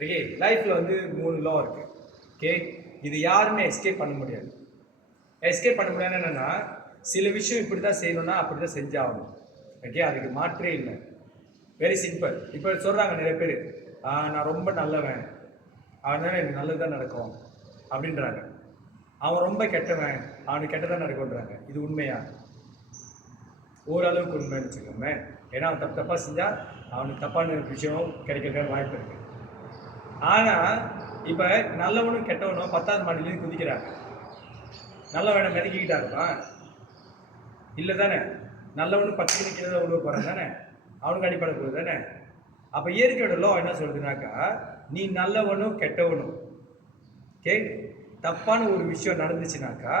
Okay, லைஃப்ல வந்து 3 லா இருக்கு. ஓகே, இது யாருமே எஸ்கேப் பண்ண முடியாது. எஸ்கேப் பண்ண முடியாதுன்னா என்னன்னா, சில விஷயம் இப்படி தான் செய்யணும்னா அப்படி தான் செஞ்சாகணும். ஓகே, அதுக்கு மாற்றே இல்லை. Very simple. இப்போ சொல்றாங்க நிறைய பேர், நான் ரொம்ப நல்லவன், அதனால எனக்கு நல்லது தான் நடக்கும் அப்படின்றாங்க. அவன் ரொம்ப கெட்டவன், அவனுக்கு கெட்டதான் நடக்கும்ன்றாங்க. இது உண்மையா? ஓரளவுக்கு உண்மைன்னு வச்சுக்கோங்க. ஏன்னா அவன் தப்பாக செஞ்சால் அவனுக்கு தப்பான விஷயம் கிடைக்கிறதுக்கான வாய்ப்பு இருக்கு. ஆனால் இப்போ நல்லவனும் கெட்டவனும் 10வது மாடியிலேருந்து குதிக்கிறாங்க. நல்லவனை மிதக்கிக்கிட்டா இருப்பான்? இல்லை தானே. நல்லவனும் 10 கீழே தான் உழுவ போகிறான் தானே, அவனுக்கு அடிப்படை போகுது தானே. அப்போ இயற்கையோட லோ என்ன சொல்றதுனாக்கா, நீ நல்லவனும் கெட்டவனும், ஓகே, தப்பான ஒரு விஷயம் நடந்துச்சுனாக்கா,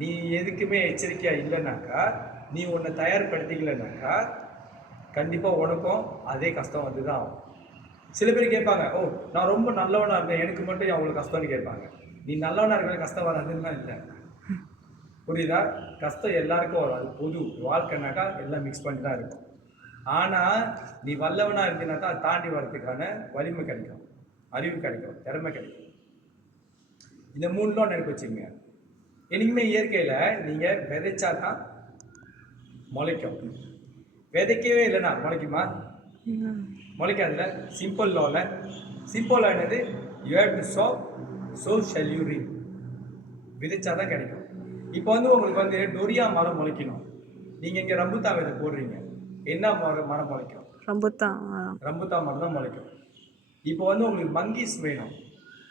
நீ எதுக்குமே எச்சரிக்கையா இல்லைனாக்கா, நீ உன்னை தயார்படுத்திக்கலைனாக்கா கண்டிப்பாக உனக்கும் அதே கஷ்டம் வந்து தான் ஆகும். சில பேர் கேட்பாங்க, ஓ நான் ரொம்ப நல்லவனாக இருந்தேன் எனக்கு மட்டும் அவ்வளோ கஷ்டம்னு கேட்பாங்க. நீ நல்லவனாக இருக்கிற கஷ்டம் வராதுன்னு தான் இல்லை. புரியுதா? கஷ்டம் எல்லாருக்கும் வரும், அது பொது. வாழ்க்கைனாக்கா எல்லாம் மிக்ஸ் பண்ணி தான் இருக்கும். ஆனால் நீ வல்லவனாக இருந்தீனாக்கா அதை தாண்டி வர்றதுக்கான வலிமை கிடைக்கும், அறிவு கிடைக்கும், திறமை கிடைக்கும். இந்த 3 லா நினைப்பு வச்சுங்க. இனிமே இயற்கையில் நீங்கள் விதைச்சா தான் முளைக்கும். விதைக்கவே இல்லைன்னா முளைக்குமா? முளைக்காதுல. சிம்பிள் லாவில் சிம்பிள் லா என்னது? You have to sow, so shall you reap. விதைச்சா தான் கிடைக்கும். இப்போ வந்து உங்களுக்கு வந்து டொரியா மரம் முளைக்கணும். நீங்கள் இங்கே ரம்புத்தா விதை போடுறீங்க, என்ன மரம் முளைக்கும்? ரம்புத்தான் மரம் தான் முளைக்கும். இப்போ வந்து உங்களுக்கு மங்கீஸ் வேணும்,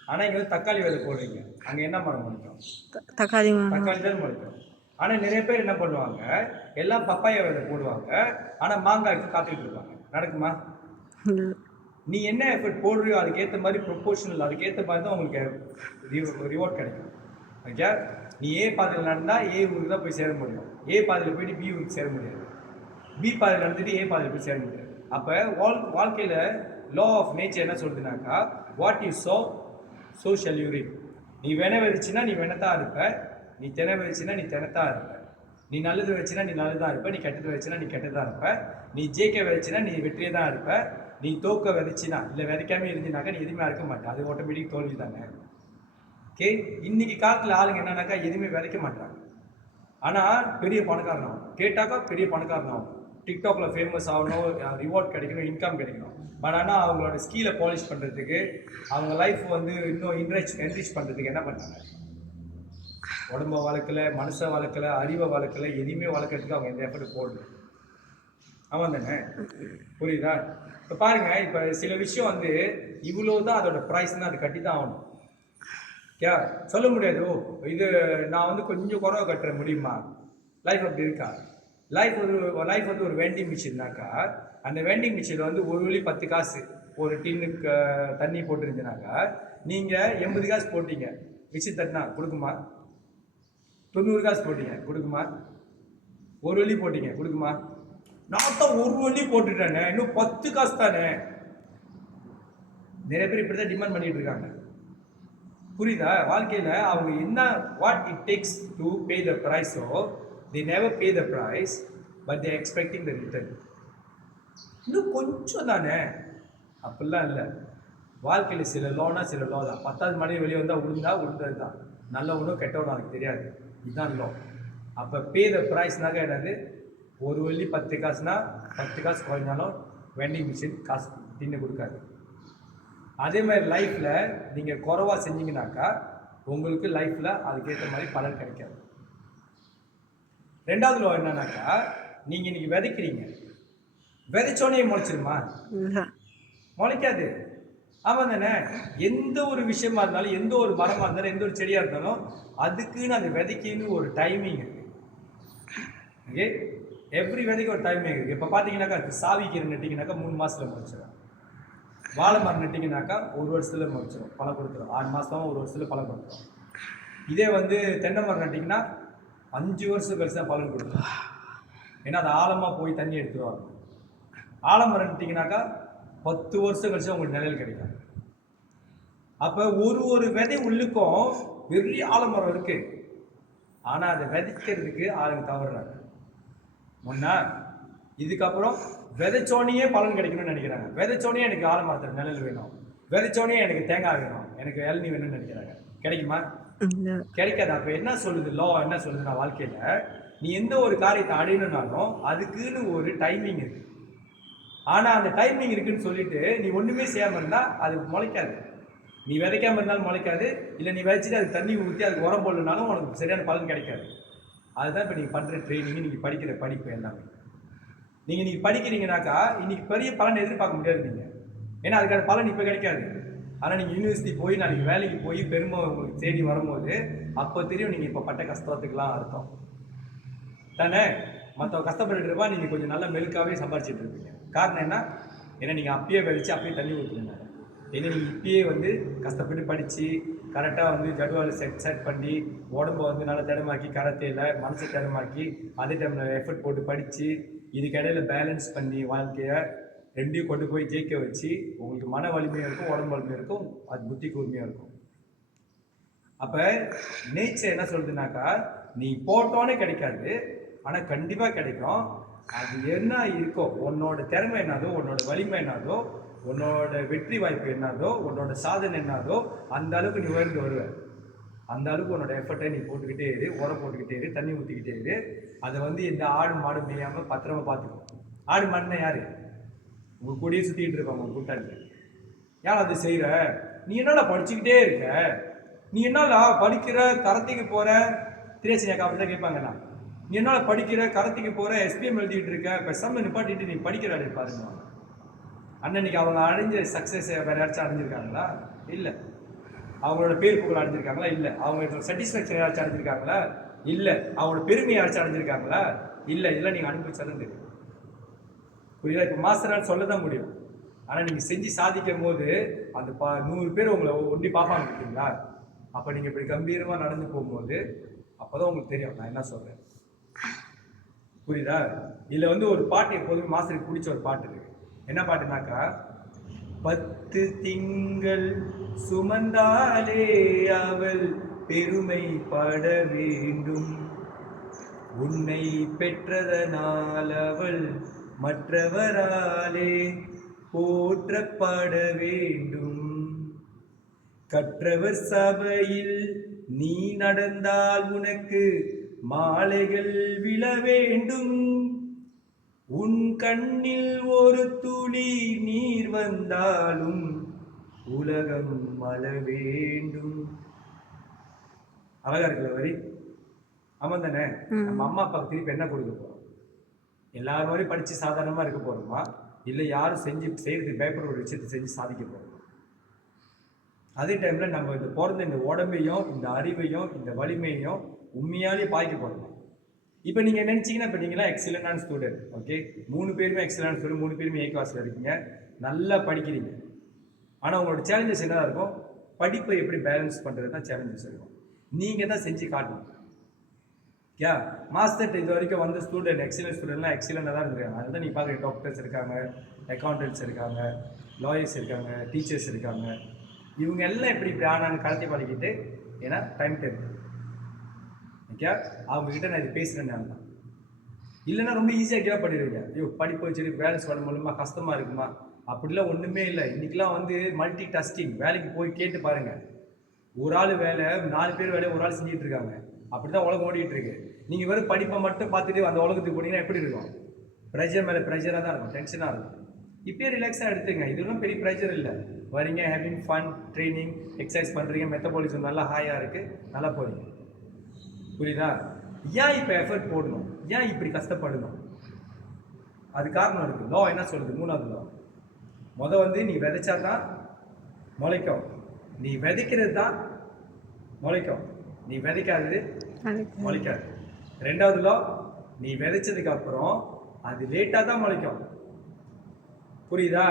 ஆனால் இங்கே வந்து தக்காளி விதை போடுறீங்க, அங்கே என்ன மரம் முளைக்கும்? தக்காளி தான் முளைக்கும். ஆனால் நிறைய பேர் என்ன பண்ணுவாங்க, எல்லாம் பப்பாயா விதை போடுவாங்க, ஆனால் மாங்காய்க்கு காத்துக்கிட்டு இருப்பாங்க. நடக்குமா? நீ என்ன எஃபர்ட் போடுறியோ அதுக்கேற்ற மாதிரி ப்ரொபோஷனல், அதுக்கேற்ற மாதிரி தான் உங்களுக்கு ரிவார்ட் கிடைக்கும். ஓகே, நீ ஏ பாதையில் நடந்தால் ஏ ஊருக்கு தான் போய் சேர முடியும், ஏ பாதையில் போயிட்டு பி ஊருக்கு சேர முடியாது, பி பாதையில் நடந்துட்டு ஏ பாதையில் போய் சேர முடியாது. அப்போ வாழ்க்கையில் லா ஆஃப் நேச்சர் என்ன சொல்றதுனாக்கா, what you sow shall you reap. நீ வெனை விதைச்சின்னா நீ வெனத்தான் இருப்ப, நீ தினை விதைச்சின்னா நீ தினத்தான் இருப்ப, நீ நல்லது வச்சுன்னா நீ நல்லதாக இருப்ப, நீ கெட்டது வச்சுன்னா நீ கெட்டதாக இருப்ப, நீ ஜெயிக்க விதைச்சின்னா நீ வெற்றியே தான் இருப்ப, நீ தோக்க விதைச்சினா இல்லை விதைக்காம இருந்தினாக்கா நீ எதுவுமே இருக்க மாட்டேன், அது ஆட்டோமேட்டிக் தோல்வி தானே. ஓகே, இன்னைக்கு காலத்தில் ஆளுங்க என்னன்னாக்கா எதுவுமே விதைக்க மாட்டாங்க, ஆனால் பெரிய பணக்காரன் ஆகும். கேட்டாக்கா பெரிய பணக்காரன் ஆகும், டிக்டாக்ல ஃபேமஸ் ஆகணும், ரிவார்ட் கிடைக்கணும், இன்கம் கிடைக்கணும். பட் ஆனால் அவங்களோட ஸ்கில்லை பாலிஷ் பண்ணுறதுக்கு, அவங்க லைஃப் வந்து இன்னும் என்ரிச் பண்ணுறதுக்கு என்ன பண்ணாங்க? உடம்ப வளர்க்கல, மனசை வளர்க்கல, அறிவை வளர்க்கல, எதையுமே வளர்க்கறதுக்கு அவங்க எந்த எஃபர்ட் போடல. ஆமாம் தானே? புரியுதா? இப்போ பாருங்க, இப்போ சில விஷயம் வந்து இவ்வளோ தான் அதோட ப்ரைஸ்ன்னு அது கட்டி தான் ஆகணும். கே சொல்ல முடியாது, ஓ இது நான் வந்து கொஞ்சம் குறவை கட்டுற முடியுமா? லைஃப் அப்படி இருக்கா? லைஃப் வந்து ஒரு வெண்டிங் மிஷின்னாக்கா, அந்த வெண்டிங் மிஷினில் வந்து ஒரு வழி 10 காசு ஒரு டின்னுக்கு தண்ணி போட்டுருந்துச்சுனாக்கா, நீங்கள் 80 காசு போட்டீங்க, மிஷின் தட்டினா கொடுக்குமா? 90 காசு போட்டீங்க கொடுக்குமா? ஒரு வழி போட்டீங்க கொடுக்குமா? நான் தான் ஒரு வழி போட்டுட்டேனே, இன்னும் 10 காசு தானே. நிறைய பேர் இப்படி தான் டிமாண்ட் பண்ணிட்டு இருக்காங்க. புரியுதா? வாழ்க்கையில் அவங்க என்ன, what it takes to pay the ப்ரைஸோ they never pay the price, but they expecting the return. இன்னும் கொஞ்சம் தானே, அப்படிலாம் இல்லை. வாழ்க்கையில் சில லோனா சில லோ தான். 10வது மணி வெளியே வந்தால் உளுந்தது தான். நல்லவனும் கெட்டவனும் அதுக்கு தெரியாது, இதுதான் லோ. அப்போ பே த ப்ரைஸ்னாக்க என்னது? ஒரு வழி 10 காசுனா 10 காசு குறைஞ்சாலும் வெண்டிங் மிஷின் காசு தின்னு கொடுக்காது. அதே மாதிரி லைஃப்பில் நீங்கள் குறைவாக செஞ்சீங்கன்னாக்கா உங்களுக்கு லைஃப்பில் அதுக்கேற்ற மாதிரி பலன் கிடைக்காது. 2வது லோ என்னன்னாக்கா, நீங்கள் இன்னைக்கு விதைக்கிறீங்க, விதைச்சோடனே முளைச்சிருமா? முளைக்காது. ஆமாம் தானே? எந்த ஒரு விஷயமா இருந்தாலும், எந்த ஒரு மரமாக இருந்தாலும், எந்த ஒரு செடியாக இருந்தாலும் அதுக்குன்னு அந்த விதைக்குன்னு ஒரு டைமிங் இருக்கு. ஓகே, எவ்ரி விதைக்கு ஒரு டைமிங் இருக்கு. இப்போ பார்த்தீங்கன்னாக்கா சாவிக்கீரை நட்டிங்கனாக்கா 3 மாதத்தில் முளைச்சிடும். வாழை மரம் நட்டிங்கனாக்கா 1 வருஷத்தில் முளைச்சிடும், பழம் கொடுத்துரும். 6 மாதம் 1 வருஷத்தில் பழம் கொடுத்துரும். இதே வந்து தென்னை மரம் நட்டிங்கன்னா 5 வருஷம் கழிச்சு தான் பலன் கொடுக்கும். ஏன்னா அது ஆழமாக போய் தண்ணி எடுத்துருவாங்க. ஆலமரம் நட்டிங்கனாக்கா 10 வருஷம் கழிச்சு உங்களுக்கு நிழல் கிடைக்கும். அப்போ ஒரு விதை உள்ளுக்கும் பெரிய ஆலமரம் இருக்கு, ஆனால் அதை விதைக்கிறதுக்கு ஆளுங்க தவறுறாங்க. முன்னா இதுக்கப்புறம் விதைச்சோனையே பலன் கிடைக்கணும்னு நினைக்கிறாங்க. விதைச்சோனையே எனக்கு ஆலமரத்தில் நிழல் வேணும், விதைச்சோனையே எனக்கு தேங்காய் வேணும், எனக்கு இளநீ வேணும்னு நினைக்கிறாங்க. கிடைக்குமா? கிடைக்காது. அப்ப என்ன சொல்லுது லா? என்ன சொல்லுது? நான் வாழ்க்கையில நீ எந்த ஒரு காரியத்தை அடையணும்னாலும் அதுக்குன்னு ஒரு டைமிங் இருக்கு. ஆனா அந்த டைமிங் இருக்குன்னு சொல்லிட்டு நீ ஒண்ணுமே செய்யாம இருந்தா அது முளைக்காது. நீ விதைக்காம இருந்தாலும் முளைக்காது, இல்லை நீ விதைச்சிட்டு அதுக்கு தண்ணி ஊற்றி அதுக்கு உரம் போடலனாலும் உனக்கு சரியான பலன் கிடைக்காது. அதுதான் இப்போ நீங்கள் பண்ணுற ட்ரைனிங், நீங்கள் படிக்கிற படிப்பு எல்லாமே. நீங்கள் படிக்கிறீங்கனாக்கா இன்னைக்கு பெரிய பலன் எதிர்பார்க்க முடியாது நீங்கள், ஏன்னா அதுக்கான பலன் இப்போ கிடைக்காது. ஆனால் நீங்கள் யூனிவர்சிட்டி போய் நாளைக்கு வேலைக்கு போய் பெருமை உங்களுக்கு தேடி வரும்போது அப்போ தெரியும் நீங்கள் இப்போ பட்ட கஷ்டத்துக்கெல்லாம் அர்த்தம் தானே. மற்றவங்க கஷ்டப்பட்டு இருப்பா, நீங்கள் கொஞ்சம் நல்லா மெழுக்காவே சம்பாதிச்சிட்டு இருப்பீங்க. காரணம் என்ன? ஏன்னா நீங்கள் அப்பயே விதைச்சு அப்பயே தண்ணி ஊற்றுறீங்க. ஏன்னா நீங்கள் இப்பயே வந்து கஷ்டப்பட்டு படித்து கரெக்டாக வந்து ஜட்வால் செட் பண்ணி உடம்பை வந்து நல்லா திடமாக்கி, கரத்தையில் மனசை திடமாக்கி, அதே டைமில் எஃபர்ட் போட்டு படித்து இதுக்கிடையில் பேலன்ஸ் பண்ணி வாழ்க்கையை ரெண்டையும் கொண்டு போய் ஜெயிக்க வச்சு உங்களுக்கு மன வலிமையாக இருக்கும், உடம்பு வலிமையாக இருக்கும், அது புத்தி கூர்மையாக இருக்கும். அப்போ நேச்சர் என்ன சொல்லுதுனாக்கா, நீ போட்டோன்னே கிடைக்காது, ஆனால் கண்டிப்பாக கிடைக்கும். அது என்ன இருக்கோ, உன்னோட திறமை என்னதோ, உன்னோட வலிமை என்னதோ, உன்னோட வெற்றி வாய்ப்பு என்னதோ, உன்னோட சாதனை என்னதோ, அந்த அளவுக்கு நீ உயர்ந்து வருவ. அந்த அளவுக்கு உன்னோட எஃபர்ட்டை நீ போட்டுக்கிட்டே இரு, உரம் போட்டுக்கிட்டே இரு, தண்ணி ஊற்றிக்கிட்டே இரு. அதை வந்து எந்த ஆடு மாடு மேயாமல் பத்திரமா பார்த்துக்கோ. ஆடு மாடுனா யாரு? உங்கள் கூடயே சுற்றிக்கிட்டு இருப்பாங்க உங்கள் கூட்டாளி. யார் அது செய்கிற? நீ என்னடா படிச்சுக்கிட்டே இருக்க, நீ என்னடா படிக்கிற, கரத்தைக்கு போகிற, திரேசனியாக்கா அப்படி தான் கேட்பாங்கண்ணா. நீ என்னால் படிக்கிற, கரத்துக்கு போகிற, எஸ்பிஎம் எழுதிட்டு இருக்க, பெசாமல் நிப்பாட்டிட்டு நீ படிக்கிறாடே பாருங்க. அண்ணன்னைக்கு அவங்க அடைஞ்ச சக்ஸஸ் வேறு யாராச்சும் அடைஞ்சிருக்காங்களா? இல்லை. அவங்களோட பேர் புகழ் அடைஞ்சிருக்காங்களா? இல்லை. அவங்களோட சாட்டிஸ்ஃபேக்ஷன் யாராச்சும் அடைஞ்சிருக்காங்களா? இல்லை. அவங்களோட பெருமையை யாராச்சும் அடைஞ்சிருக்காங்களா? இல்லை. இதெல்லாம் நீங்கள் அனுபவிச்சது புரியுதா? இப்போ மாஸ்டரான்னு சொல்ல தான் முடியும், ஆனால் நீங்கள் செஞ்சு சாதிக்கும் போது அந்த 100 பேர் உங்களை ஒண்டி பார்ப்பாங்க பார்த்தீங்களா? அப்போ நீங்கள் இப்படி கம்பீரமாக நடந்து போகும்போது அப்போ தான் உங்களுக்கு தெரியும் நான் என்ன சொல்கிறேன். புரியுதா? இதில் வந்து ஒரு பாட்டு எப்போதுமே மாஸ்டருக்கு பிடிச்ச ஒரு பாட்டு இருக்கு. என்ன பாட்டுனாக்கா, 10 திங்கள் சுமந்தாலே அவள் பெருமைப்பட வேண்டும், உன்னை பெற்றதனால் அவள் மற்றவராலே போற்றப்பட வேண்டும், கற்றவர் சபையில் நீ நடந்தால் உனக்கு மாலைகள் விழ வேண்டும், உன் கண்ணில் ஒரு துளி நீர் வந்தாலும் உலகம் மழ வேண்டும். அழகா இருக்குல்ல வரி? ஆமா தானே? நம்ம அம்மா அப்பாவுக்கு திருப்பி என்ன கொடுக்க போறோம்? எல்லாரும் மாதிரி படிச்சு சாதாரணமா இருக்க போறோமா, இல்லை யாரும் செய்யறதுக்கு பயப்படுற ஒரு விஷயத்தை செஞ்சு சாதிக்க போறோம்? அதே டைம்ல நம்ம இந்த பிறந்த இந்த உடம்பையும் இந்த அறிவையும் இந்த வலிமையையும் உண்மையாலே பாய்க்க போறோம். இப்போ நீங்க நினைச்சீங்கன்னா, இப்போ நீங்களாம் எக்ஸலண்டான ஸ்டூடெண்ட், ஓகே, 3 பேருமே எக்ஸலண்ட் ஸ்டூடெண்ட், 3 பேருமே ஏ கிளாஸ்ல இருக்கீங்க, நல்லா படிக்கிறீங்க. ஆனால் உங்களோட சேலஞ்சஸ் என்ன இருக்கும்? படிப்பை எப்படி பேலன்ஸ் பண்ணுறது தான் சேலஞ்சஸ் இருக்கும். நீங்கள் தான் செஞ்சு காட்டணும். யா மாஸ்டர் இது வரைக்கும் வந்த ஸ்டூடெண்ட் எக்ஸலன்ட் ஸ்டூடெண்ட்லாம் எக்ஸலண்டாக தான் இருக்காங்க. அதுதான் நீங்கள் பார்க்குற டாக்டர்ஸ் இருக்காங்க, அக்கௌண்டன்ட்ஸ் இருக்காங்க, லாயர்ஸ் இருக்காங்க, டீச்சர்ஸ் இருக்காங்க. இவங்க எல்லாம் எப்படி இப்படி ஆனாங்க கடத்தி பழகிட்டு, ஏன்னா டைம் டேபிள். ஓகே, அவங்ககிட்ட நான் இது பேசுகிறேன் தான். இல்லைன்னா ரொம்ப ஈஸியாக கேப் பண்ணிடுவீங்க. ஐயோ படிப்பு வச்சுட்டு பேலன்ஸ் பண்ண மூலமா கஷ்டமாக இருக்குமா? அப்படிலாம் ஒன்றுமே இல்லை. இன்றைக்கெலாம் வந்து மல்டி டாஸ்கிங். வேலைக்கு போய் கேட்டு பாருங்கள், ஒரு ஆள் வேலை 4 பேர் வேலையை ஒரு ஆள் செஞ்சுட்டு இருக்காங்க. அப்படி தான் உலகம் ஓடிட்டு இருக்கு. நீங்கள் வெறும் படிப்பை மட்டும் பார்த்துட்டு அந்த உலகத்துக்கு போனீங்கன்னா எப்படி இருக்கும்? ப்ரெஷர் மேலே ப்ரெஷராக தான் இருக்கும், டென்ஷனாக இருக்கும். இப்போயே ரிலாக்ஸாக எடுத்துங்க, இதெல்லாம் பெரிய ப்ரெஷர் இல்லை. வரீங்க, ஹேவிங் ஃபன், ட்ரைனிங், எக்ஸசைஸ் பண்ணுறீங்க, மெத்தபாலிசம் நல்லா ஹாயாக இருக்குது, நல்லா போகிறீங்க. புரியுதா? ஏன் இப்போ எஃபர்ட் போடணும்? ஏன் இப்படி கஷ்டப்படணும்? அது காரணம் இருக்குது. லா என்ன சொல்லுது? 3வது லா வந்து நீ விதைச்சா தான் முளைக்கும், நீ விதைக்கிறது தான் முளைக்கும், நீ விதைக்காதது முளைக்காது. 2வது லா, நீ விதைச்சதுக்கு அப்புறம் அது லேட்டாக தான் முளைக்கும். புரியுதா?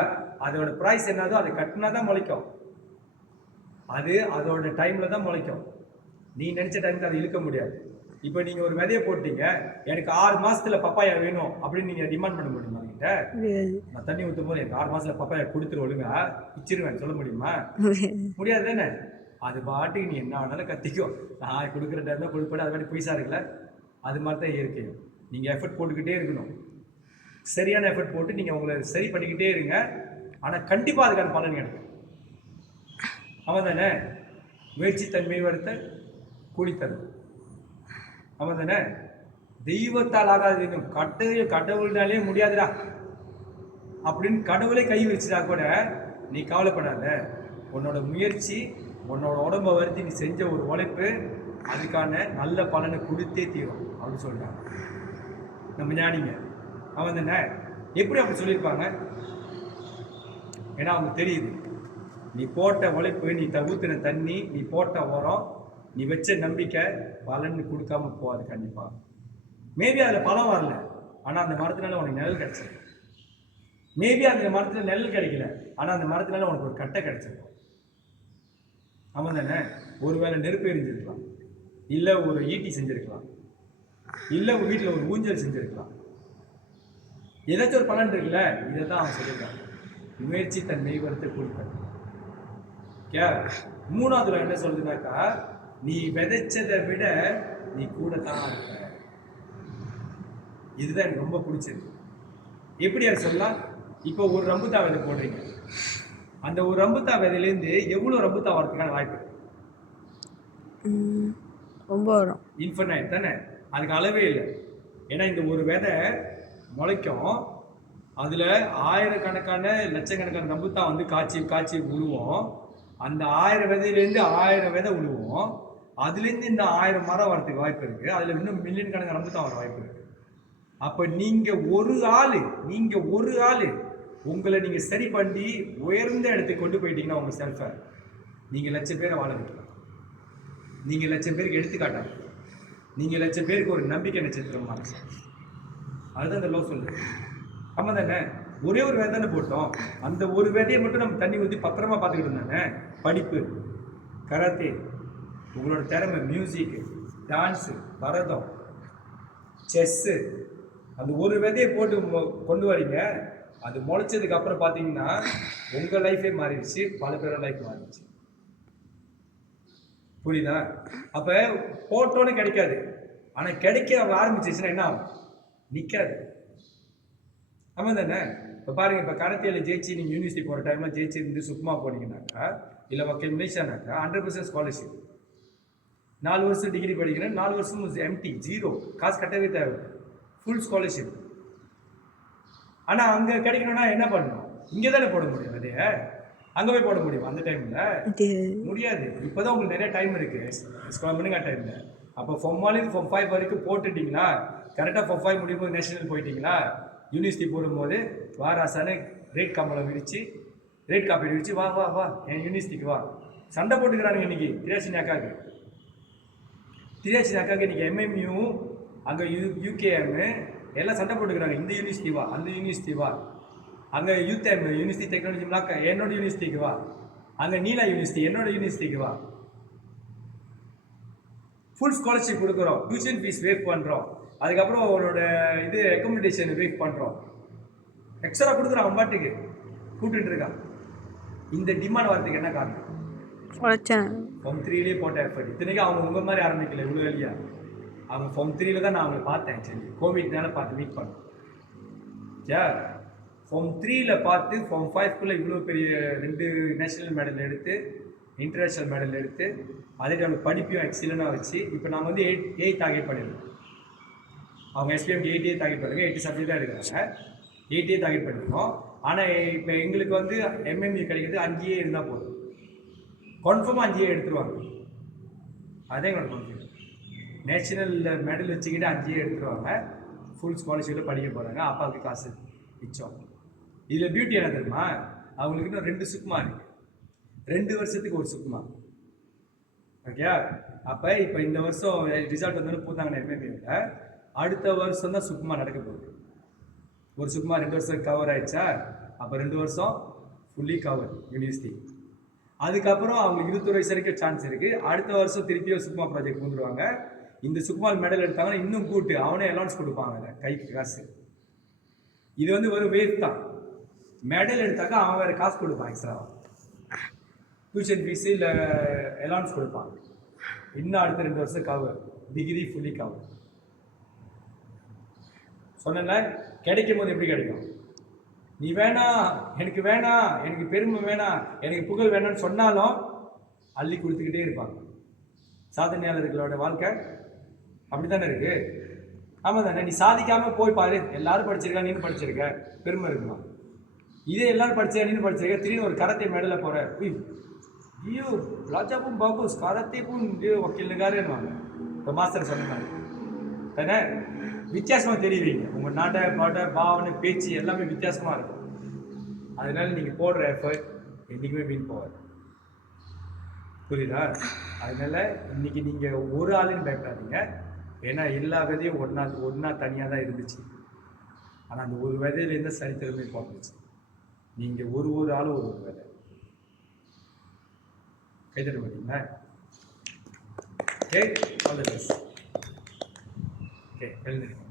அதோட ப்ரைஸ் என்னதோ அதை கட்டினா தான் முளைக்கும். அது அதோட டைமில் தான் முளைக்கும். நீ நினச்ச டைமுக்கு அதை இழுக்க முடியாது. இப்போ நீங்கள் ஒரு விதையை போட்டீங்க, எனக்கு 6 மாதத்தில் பப்பாயா வேணும் அப்படின்னு நீங்கள் டிமாண்ட் பண்ண முடியுமா? கிட்ட நான் தண்ணி ஊற்றும் போது எனக்கு 6 மாதத்தில் பப்பாயா கொடுத்துரு, ஒழுங்கா பிச்சிருவேன் சொல்ல முடியுமா? முடியாது தானே? அது பாட்டுக்கு நீ என்ன ஆனாலும் கத்திக்கும், நான் கொடுக்குற டைம் தான் கொடுப்பேன். அது மாதிரி பைசா இருக்குல்ல, அது மாதிரி தான் இயற்கையும். நீங்கள் எஃபர்ட் போட்டுக்கிட்டே இருக்கணும். சரியான எஃபர்ட் போட்டு நீங்கள் உங்களை சரி பண்ணிக்கிட்டே இருங்க. ஆனால் கண்டிப்பாக அதுக்கான பலன் கிடைக்கும். அவன் தானே முயற்சி தன்மை வருத்த கூலித்தரும். அவன் தானே தெய்வத்தால் ஆகாது, கடவுள்னாலே முடியாதுடா அப்படின்னு கடவுளே கை வச்சுட்டா கூட நீ கவலைப்படாத. உன்னோட முயற்சி, உன்னோட உடம்பை வருத்தி நீ செஞ்ச ஒரு உழைப்பு அதுக்கான நல்ல பலனை கொடுத்தே தீரும் அப்படின்னு சொல்லிட்டாங்க நம்ம ஞானிங்க. அவன் தானே எப்படி அப்படி சொல்லியிருப்பாங்க? ஏன்னா அவங்க தெரியுது, நீ போட்ட உழைப்பு, நீ ஊற்றின தண்ணி, நீ போட்ட உரம், நீ வச்ச நம்பிக்கை பலன் கொடுக்காம போகாது கண்டிப்பாக. மேபி அதில் பலம் வரல, ஆனால் அந்த மரத்தினால உனக்கு நிழல் கிடைச்சிருக்கு. மேபி அந்த மரத்தில் நிழல் கிடைக்கல, ஆனால் அந்த மரத்தினால உனக்கு ஒரு கட்டை கிடைச்சிருக்கும். ஆமாம் தானே? ஒருவேளை நெருப்பு எரிஞ்சிருக்கலாம், இல்லை ஒரு ஈட்டி செஞ்சுருக்கலாம், இல்லை உங்கள் வீட்டில் ஒரு ஊஞ்சல் செஞ்சுருக்கலாம். ஏதாச்சும் ஒரு பலன் இருக்குல்ல. இதை தான் அவன் சொல்லியிருக்கான், முயற்சி தன் மெய்வரத்தை கொடுப்பேன். கே மூணாவதுல என்ன சொல்லுதுனாக்கா, நீ விதைச்சதை விட நீ கூட தான் இருக்க. இதுதான் எனக்கு ரொம்ப பிடிச்சது. எப்படி அது சொல்லலாம்? இப்போ ஒரு ரம்புத்தா விதை போடுறீங்க, அந்த ஒரு ரம்புத்தா விதையிலேருந்து எவ்வளோ ரம்புத்தா வரதுக்கான வாய்ப்பு? ரொம்ப வரும். இன்ஃபைனைட் தானே, அதுக்கு அளவே இல்லை. ஏன்னா இந்த ஒரு விதை முளைக்கும், அதில் ஆயிரக்கணக்கான லட்சக்கணக்கான ரம்புத்தா வந்து காய்ச்சி விழுவோம். அந்த 1000 விதையிலேருந்து 1000 விதை விழுவோம். அதுலேருந்து இந்த 1000 மரம் வரதுக்கு வாய்ப்பு இருக்குது. அதில் இன்னும் மில்லியன் கணக்கான ரம்புத்தா வர வாய்ப்பு இருக்குது. அப்போ நீங்கள் ஒரு ஆள் உங்களை நீங்கள் சரி பண்ணி உயர்ந்த இடத்துக்கு கொண்டு போயிட்டீங்கன்னா உங்கள் செல்ஃபை நீங்கள் 1,00,000 பேரை வாழ வைக்கலாம். நீங்கள் 1,00,000 பேருக்கு எடுத்துக்காட்டாங்க. நீங்கள் 1,00,000 பேருக்கு ஒரு நம்பிக்கை நட்சத்திரமா. அதுதான் இந்த லோ சொல்லுது. ஆமாம் தானே? ஒரே ஒரு விதை தானே போட்டோம், அந்த ஒரு விதையை மட்டும் நம்ம தண்ணி ஊற்றி பத்திரமா பார்த்துக்கிட்டு இருந்தாங்க. படிப்பு, கராத்தே, உங்களோட திறமை, மியூசிக்கு, டான்ஸு, பரதம், செஸ்ஸு, அந்த ஒரு விதையை போட்டு கொண்டு வரீங்க. அது முளைச்சதுக்கு அப்புறம் பார்த்தீங்கன்னா உங்கள் லைஃபே மாறிடுச்சு, பல பேரோட லைஃப் மாறிடுச்சு. புரியுதா? அப்போ போட்டோன்னு கிடைக்காது, ஆனால் கிடைக்க ஆரம்பிச்சிச்சுன்னா என்ன ஆகும்? நிற்காது. ஆமாம் தானே? இப்போ பாருங்கள், இப்போ கராத்தேல ஜெயிச்சு நீங்கள் யூனிவர்சிட்டி போகிற டைமில் ஜெயிச்சு இருந்து சும்மா போனீங்கன்னாக்கா, இல்லை வக்கீல் மிலேஷானாக்கா 100% ஸ்காலர்ஷிப். 4 வருஷம் டிகிரி படிக்கிறேன், 4 வருஷம் எம்டி, ஜீரோ, காசு கட்டவே தேவை, ஃபுல் ஸ்காலர்ஷிப். ஆனால் அங்கே கிடைக்கணும்னா என்ன பண்ணணும்? இங்கே தானே போட முடியும், அதையே அங்கே போய் போட முடியும் அந்த டைமில்? முடியாது. இப்போ தான் உங்களுக்கு நிறைய டைம் இருக்குது, ஸ்கூல் பண்ணுங்க டைமில். அப்போ ஃபார்ம் 1 ஃபார்ம் 5 வரைக்கும் போட்டுட்டிங்களா, கரெக்டாக ஃபார்ம் 5 முடியும் போது நேஷனல் போயிட்டீங்களா, யூனிவர்சிட்டி போடும்போது வாராசானே ரேட் காம்பளம் விரிச்சு, ரேட் காப்பீடு விரிச்சு, வா வா வா என் யூனிவர்சிட்டிக்கு வா. சண்டை போட்டுக்கிறானுங்க இன்றைக்கி திரியாசினி அக்காவுக்கு இன்றைக்கி எம்எம்யூ, அங்கே யூகேஎம் எல்லாம் சண்டை போட்டுக்கிறாங்க. இந்த யூனிவர்சிட்டி வா, அந்த யூனிவர்சிட்டி வா, அங்கே யூத்எம் யூனிவர்சிட்டி டெக்னாலஜி பிளாக் என்னோட யூனிவர்சிட்டிக்கு வா, அங்கே நீலா யூனிவர்சிட்டி என்னோட யூனிவர்சிட்டிக்கு வா. ஃபுல் ஸ்காலர்ஷிப் கொடுக்குறோம், டியூஷன் ஃபீஸ் வேவ் பண்ணுறோம், அதுக்கப்புறம் அவரோட இது ரெக்கமெண்டேஷன் வேவ் பண்ணுறோம், எக்ஸ்ட்ரா கொடுக்குறோம். அவன் பாட்டுக்கு கூப்பிட்டு இருக்கான். இந்த டிமாண்ட் வரதுக்கு என்ன காரணம்? ஃபார்ம் 3லேயே போட்ட எஃபர்ட். இத்தனைக்கும் அவங்க உங்கள் மாதிரி ஆரம்பிக்கல இவ்வளோ வெளியா. அவங்க ஃபார்ம் 3ல் தான் நான் அவங்களை பார்த்தேன். ஆக்சுவலி கோவிட்னால பார்த்து மீட் பண்ணேன். ஓகே, ஃபார்ம் 3ல் பார்த்து ஃபார்ம் 5க்குள்ளே இவ்வளோ பெரிய 2 நேஷனல் மெடல் எடுத்து, இன்டர்நேஷ்னல் மெடல் எடுத்து, அதே டைம் படிப்பையும் எக்ஸலண்டாக வச்சு, இப்போ நாங்கள் வந்து 8 டார்கெட் பண்ணிடுவோம். அவங்க எஸ்பிஎம்க்கு 8 டார்கெட் பண்ணுறாங்க, 8 சப்ஜெக்ட் தான் எடுக்கிறாங்க, 8 டார்கெட் பண்ணிருக்கோம். ஆனால் இப்போ எங்களுக்கு வந்து எம்எம்யூ கிடைக்கிறது 5 இருந்தால் போதும், கன்ஃபார்மாக 5 எடுத்துருவாங்க. அதே எங்களோட கான்ஃபிடன்ஸ். நேஷனல் மெடல் வச்சுக்கிட்டு 5 எடுத்துருவாங்க, ஃபுல் ஸ்காலர்ஷிப்பில் படிக்க போகிறாங்க, அப்பாவுக்கு காசு மிச்சம். இதில் பியூட்டி என்ன தெரியுமா? அவங்களுக்கு இன்னும் 2 சுக்மா இருக்குது, 2 வருஷத்துக்கு ஒரு சுக்மா. ஓகே, அப்போ இப்போ இந்த வருஷம் ரிசல்ட் வந்தோன்னு போட்டாங்கன்னா எம்எம்யூவில், அடுத்த வருஷம் தான் சுக்மா நடக்க போகுது. ஒரு சுக்மா 2 வருஷம் கவர் ஆயிடுச்சா, அப்போ 2 வருஷம் ஃபுல்லி கவர் யூனிவர்சிட்டி. அதுக்கப்புறம் அவங்களுக்கு 21 வயசு வரைக்கும் சான்ஸ் இருக்குது. அடுத்த வருஷம் திருப்பியும் சுக்மா ப்ராஜெக்ட் வந்துடுவாங்க. இந்த சுக்மால் மெடல் எடுத்தாங்கன்னா இன்னும் கூட்டு அவனே அலௌன்ஸ் கொடுப்பாங்க கைக்கு காசு. இது வந்து ஒரு வேஸ்ட் தான். மெடல் எடுத்தாக்கா அவன் வேறு காசு கொடுப்பான், எக்ஸ்ட்ரா டியூஷன் ஃபீஸு இல்லை அலௌன்ஸ் கொடுப்பான். இன்னும் அடுத்த 2 வருஷம் கவர், டிகிரி ஃபுல்லி கவர். சொன்னல, கிடைக்கும் போது எப்படி கிடைக்கும்? நீ வேணாம், எனக்கு வேணாம், எனக்கு பெருமை வேணாம், எனக்கு புகழ் வேணாம்னு சொன்னாலும் அள்ளி கொடுத்துக்கிட்டே இருப்பாங்க. சாதனையாளர்களோட வாழ்க்கை அப்படித்தானே இருக்கு. ஆமா தானே? நீ சாதிக்காம போய் பாரு, எல்லாரும் படிச்சிருக்கா, நீனு படிச்சிருக்க, பெருமை இருக்குமா? இதே எல்லாரும் படிச்சா, நீனு படிச்சிருக்க, திடீர்னு ஒரு கராத்தே மேடல போற, ஐயோ belajar pun bagus, karate pun dia wakil negara வாங்க. இப்போ மாஸ்டர் சொன்ன மாதிரி தானே, வித்தியாசமாக தெரியுவீங்க. உங்கள் நாட்டை பாட்ட பாவனை பேச்சு எல்லாமே வித்தியாசமாக இருக்கும். அதனால நீங்கள் போடுற எஃபர்ட் என்றைக்குமே வீண் போகாது. புரியுதா? அதனால இன்னைக்கு நீங்கள் ஒரு ஆளுன்னு பயப்படாதீங்க. ஏன்னா எல்லா விதையும் ஒன்றா தனியாக தான் இருந்துச்சு. ஆனால் அந்த ஒரு விதையிலேருந்து சரித்திரமே பார்த்துச்சு. நீங்கள் ஒரு ஆளும் ஒரு விதை கைதட்ட மாட்டீங்களா? Okay, all the best. Okay, எழுந்துருங்க.